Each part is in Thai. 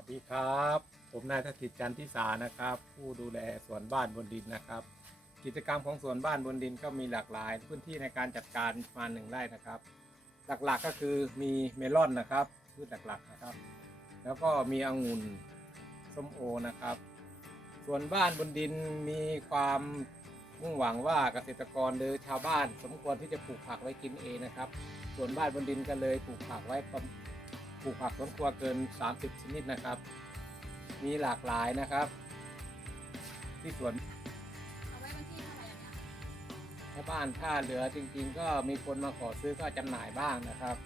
วัสดีครับ ผมนายทัติจันทิสานะครับ ผู้ดูแลสวนบ้านบนดินนะครับ กิจกรรมของสวนบ้านบนดินก็มีหลากหลาย พื้นที่ในการจัดการประมาหนึ่งไร่นะครับ หลักๆก็คือมีเมลอนนะครับพืชหลักๆนะครับ แล้วก็มีองุ่นส้มโอนะครับ ส่วนบ้านบนดินมีความมุ่งหวังว่าเกษตรกรหรือชาวบ้าน สมควรที่จะปลูกผักไว้กินเองนะครับ ส่วนบ้านบนดินก็เลยปลูกผักไว้ ประปลูกผักสวนครัวเกิน 30 ชนิดนะครับ มีหลากหลายนะครับ ที่สวนเอาไว้วันที่เท่าไหร่อะเนี่ยถ้าบ้านถ้าเหลือจริง ๆ ก็มีคนมาขอซื้อก็จำหน่ายบ้างนะครับ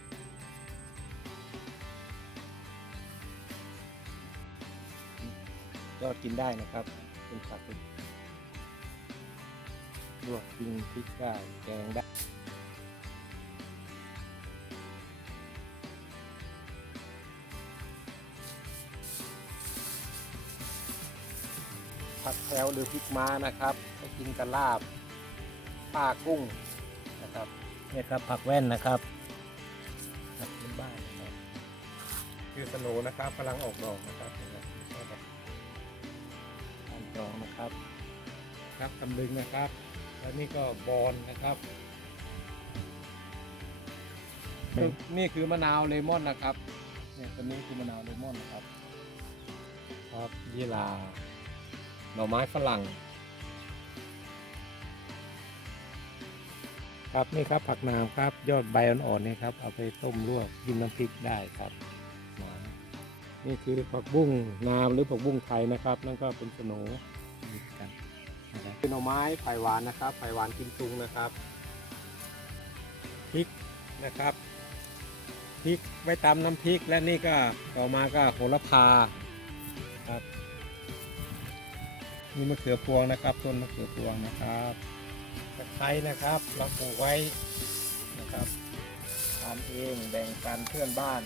ก็กินได้นะครับเป็นผักเป็นลวกกินพริกได้แกงได้ ผักแพรวหรือพริกม้านะครับให้กินกับลาบป้ากุ้งนะครับเนี่ยครับผักแว่นนะครับผักพื้นบ้านนะครับคือสโหนนะครับกำลังออกดอกนะครับเห็นไหมใช่ครับทานจองนะครับ ครับตำลึงนะครับ แล้วนี่ก็บอนนะครับนี่คือมะนาวเลมอนนะครับเนี่ยตัวนี้คือมะนาวเลมอนนะครับ ครับยี่ลา หน่อไม้ฝรั่ง ครับนี่ครับผักนามครับ ยอดใบอ่อนๆนี่ครับ เอาไปต้มลวกกินน้ำพริกได้ครับหวานนี่คือผักบุ้งนามหรือผักบุ้งไทยนะครับ นั่นก็เป็นสโหนนี่กันนะครับเป็นหน่อไม้ไผ่หวานนะครับไผ่หวานกินตุงนะครับพริกนะครับพริกไว้ตำน้ำพริกและนี่ก็ต่อมาก็โหระพา นี่มะเขือพวงนะครับ ต้นมะเขือพวงนะครับตะไคร้นะครับเราปลูกไว้นะครับทานเองแบ่งกันเพื่อนบ้าน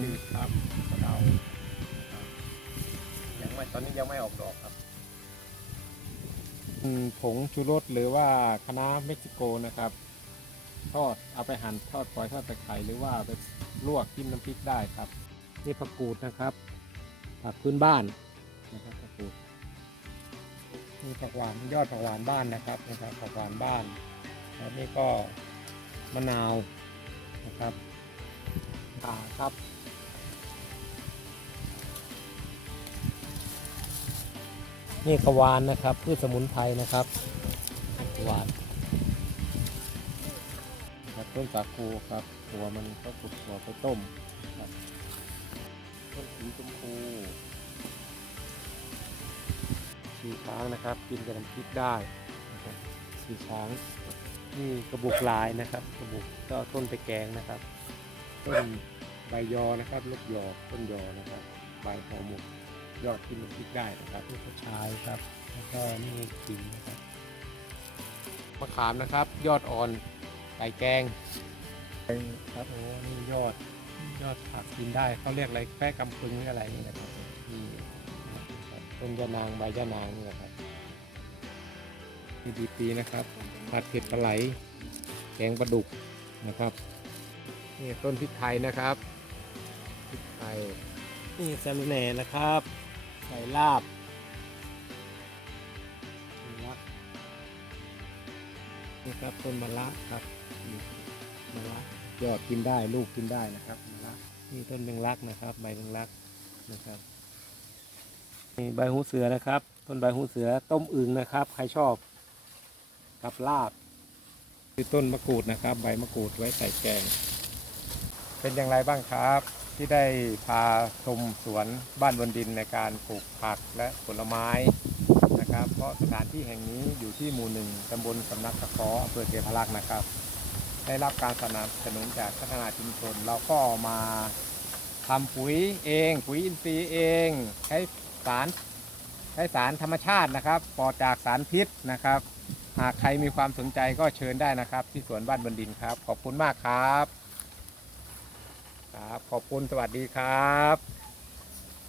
นี่ครับกระเดานะครับยังไม่ตอนนี้ยังไม่ออกดอกครับอืมผงชูรสหรือว่าคะน้าเม็กซิโกนะครับ ทอดเอาไปหั่นทอดปล่อยทอดตะไคร้หรือว่าไปลวกจิ้มน้ำพริกได้ครับนี่ผักกูดนะครับผักพื้นบ้านนะครับผักกูด มีผักหวานยอดผักหวานบ้านนะครับนะครับผักหวานบ้านแล้วนี่ก็มะนาวนะครับข่าครับนี่กระวานนะครับพืชสมุนไพรนะครับกระวานนะครับต้นสาคูครับหัวมันก็ขุดหัวไปต้มครับต้นสีชมพู ชีช้างนะครับ กินกับน้ำพริกได้นะครับชีช้างนี่กระบุกลายนะครับ กระบุกก็เอาต้นไปแกงนะครับ ต้นใบยอนะครับลูกยอต้นยอนะครับใบหอมหมกยอดกินน้ำพริกได้นะครับนี่กระชายครับแล้วก็นี่ขิงนะครับมะขามนะครับ ยอดอ่อนไก่แกงครับโอ้นี่ยอดยอดผักกินได้เขาเรียกอะไรแป้กำปึงหรืออะไรนี่นะครับนี่ครับ ต้นยะนางใบยะนางนี่แหละครับนี่ดีปีนะครับ ผัดเผ็ดปลาไหล แกงปลาดุกนะครับนี่ต้นพริกไทยนะครับพริกไทยนี่สะระแหน่นะครับใส่ลาบนี่ละนี่ครับต้นมะละครับนี่มะละยอดกินได้ลูกกินได้นะครับมะละนี่ต้นแมงลักนะครับ ใบแมงลักนะครับ นี่ใบหูเสือนะครับ ต้นใบหูเสือต้มอึงนะครับ ใครชอบกับลาบ คือต้นมะกรูดนะครับ ใบมะกรูดไว้ใส่แกง เป็นอย่างไรบ้างครับ ที่ได้พาชมสวนบ้านบนดินในการปลูกผักและผลไม้นะครับ เพราะสถานที่แห่งนี้อยู่ที่หมู่หนึ่งตำบลสำนักตะเคออำเภอเทพารักษ์นะครับ ได้รับการสนับสนุนจากพัฒนาชุมชนเราก็มาทำปุ๋ยเอง ปุ๋ยอินทรีย์เอง ใช้ สารใช้สารธรรมชาตินะครับปลอดจากสารพิษนะครับ หากใครมีความสนใจก็เชิญได้นะครับ ที่สวนบ้านบนดินครับ ขอบคุณมากครับ ครับ ขอบคุณสวัสดีครับ